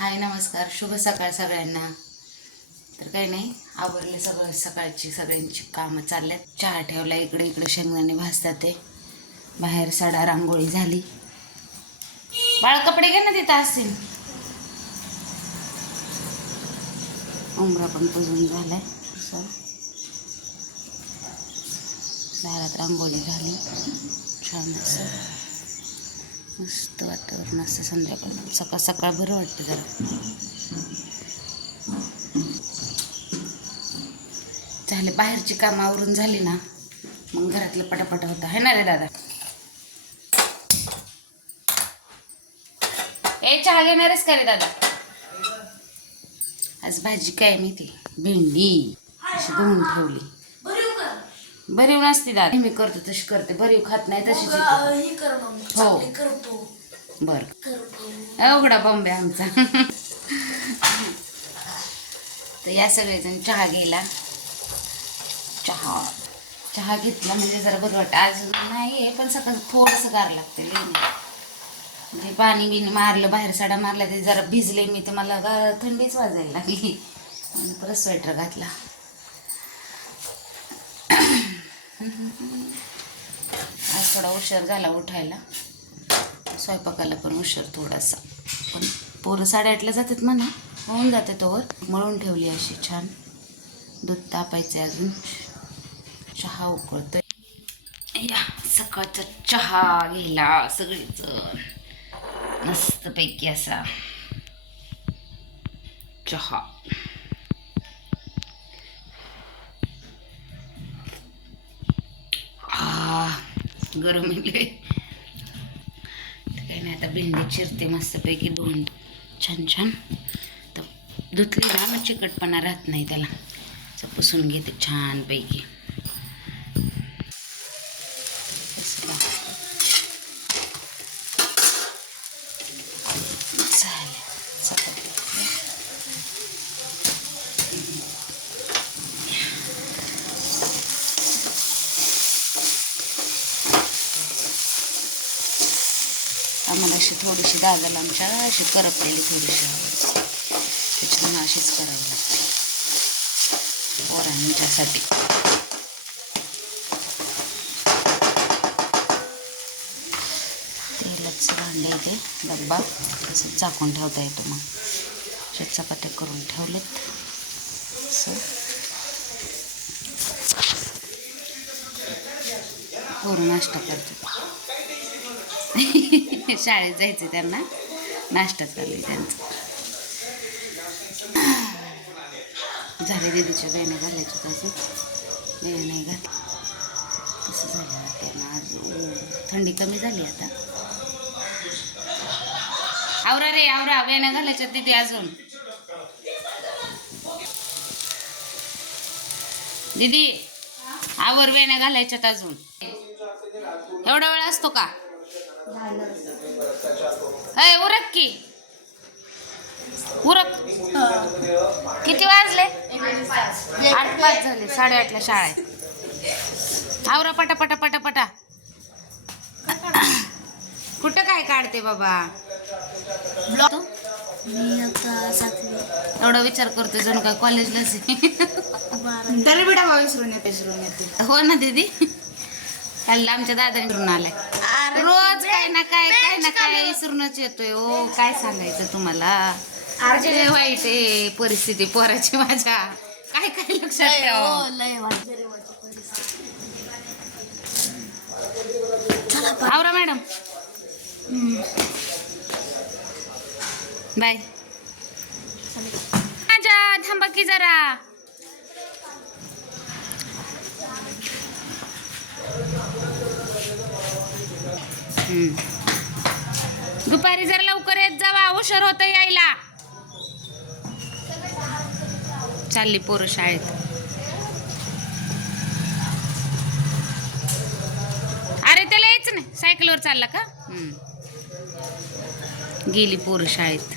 हाय नमस्कार. शुभ सकाळ सगळ्यांना. तर काही नाही आवरले सगळं. सकाळची सगळ्यांची कामं चालल्यात. चहा ठेवला इकडे इकडे शेंगदाणे भाजतात ते. बाहेर सडा रांगोळी झाली. बाळ कपडे घे ना तिथं असतील उमरा पण पुजून झालाय. असं. दारात रांगोळी झाली. छान असं. मस्त वातावरण असतं संध्याकाळ. सकाळ सकाळ बरं वाटतं जरा. झाले बाहेरची कामं आवरून झाली ना मग घरातलं पटापट होतं. आहे ना रे दादा? ए चहा घेणारच का रे दादा? आज भाजी काय माहिती? भेंडी. अशी धुवून ठेवली. बरीव नसते दादा मी करतो तशी करते. बरीव खात नाही तशीच येते. हे कर मग. चांगले करतो. बर. करतो उघडा बॉम्बे आमचा. तर या सगळेजण चहा गेला चहा. चहा घेतला म्हणजे जरा बरं वाटतं. आज नाही आहे पण सकाळ थोडंसं गार लागतं लई नाही. म्हणजे पाणी बिणी मारलं बाहेर साडा मारला ते जरा भिजले मी तर मला गार थंडीच वाजायला लागली. आणि परत स्वेटर घातला. आज थोडा उशीर झाला उठायला. स्वयंपाकाला पण उशीर थोडासा. पण पोरं साडेआठला जातात म्हणा होऊन जाते तोवर मळून ठेवली अशी छान. दूध तापायचं अजून. चहा उकळतोय. या सकाळचा चहा घ्यायला सगळीच मस्तपैकी असा. चहा. गरम आहे काही नाही आता भेंडी चिरते मस्तपैकी दोन. छान छान. तर धुतली ना मग चिकटपणा राहत नाही त्याला. असं पुसून घेते छानपैकी. चालेल. चालेल मला अशी थोडीशी दादाला आमच्या अशी करपलेली थोडीशी आवडते त्याच्यामुळे अशीच करावी लागते. पोरांच्यासाठी तेलच भांडे ते डब्बा तसं झाकून ठेवता येतो मग. अशा चपात्या करून ठेवलेत. असं. पोरं नाश्ता करतो शाळेत जायचं त्यांना. नाश्ता चालू आहे त्यांचा. झाले दीदीच्या बहिणी घालायचं त्याचं बहिणी नाही घात तसं झालं त्यांना आज थंडी कमी झाली आता. आवरा रे आवरा. वेण्या घालायच्या दीदी अजून. दीदी आवर वेण्या घालायच्यात अजून. एवढा वेळ असतो का? उरक की. उरक. किती वाजले? आठ पाच झाले साडेआठला शाळा आहे. आवरा पटा पटा पटा पटा. कुठं काय काढते बाबा? ब्लॉग मी आता सातवी. एवढा विचार करतो जणू काय कॉलेजलाच तरी बेटा विसरून येते विसरून येते. हो ना दीदी? काल आमच्या दादाने विसरून आलाय. रोज काय ना काय काय ना काय विसरूनच येतोय. ओ काय सांगायचं तुम्हाला? लय वाईट आहे परिस्थिती पोराची माझ्या. काय काय लक्षात ठेवा. लय वाईट. आवरा मॅडम. बाय. माझ्या थांबा की जरा. दुपारी जर लवकर येत जावा उशीर होतं यायला. चालली पोरं शाळेत. अरे त्याला यायचं नाही. सायकलवर चालला का? गेली पोरं शाळेत.